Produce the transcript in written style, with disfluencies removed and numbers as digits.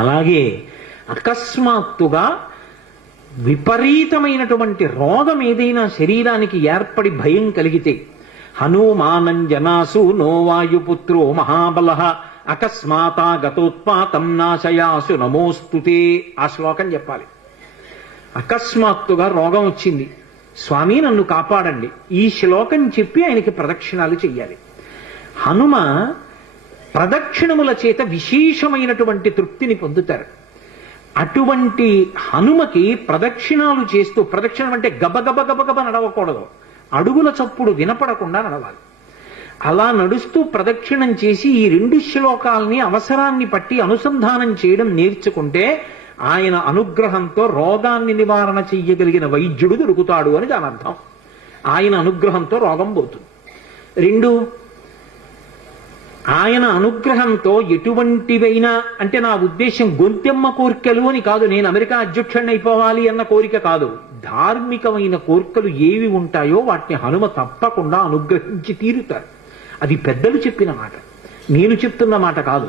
అలాగే అకస్మాత్తుగా విపరీతమైనటువంటి రోగం ఏదైనా శరీరానికి ఏర్పడి భయం కలిగితే, హనుమానం జనాసు నోవాయుపుత్రో మహాబల అకస్మాతా గతోత్పాతం నాశయాసు నమోస్తుతే, ఆ శ్లోకం చెప్పాలి. అకస్మాత్తుగా రోగం వచ్చింది, స్వామి నన్ను కాపాడండి, ఈ శ్లోకం చెప్పి ఆయనకి ప్రదక్షిణాలు చెయ్యాలి. హనుమ ప్రదక్షిణముల చేత విశేషమైనటువంటి తృప్తిని పొందుతారు. అటువంటి హనుమకి ప్రదక్షిణాలు చేస్తూ, ప్రదక్షిణం అంటే గబగబ గబగబ నడవకూడదు, అడుగుల చప్పుడు వినపడకుండా నడవాలి. అలా నడుస్తూ ప్రదక్షిణం చేసి ఈ 2 శ్లోకాల్ని అవసరాన్ని పట్టి అనుసంధానం చేయడం నేర్చుకుంటే ఆయన అనుగ్రహంతో రోగాన్ని నివారణ చెయ్యగలిగిన వైద్యుడు దొరుకుతాడు అని దాని అర్థం. ఆయన అనుగ్రహంతో రోగం పోతుంది. 2, ఆయన అనుగ్రహంతో ఎటువంటివైనా, అంటే నా ఉద్దేశం గొంతెమ్మ కోరికలు అని కాదు, నేను అమెరికా అధ్యక్షుడిని అయిపోవాలి అన్న కోరిక కాదు. ధార్మికమైన కోరికలు ఏవి ఉంటాయో వాటిని హనుమ తప్పకుండా అనుగ్రహించి తీరుతారు. అది పెద్దలు చెప్పిన మాట, నేను చెప్తున్న మాట కాదు.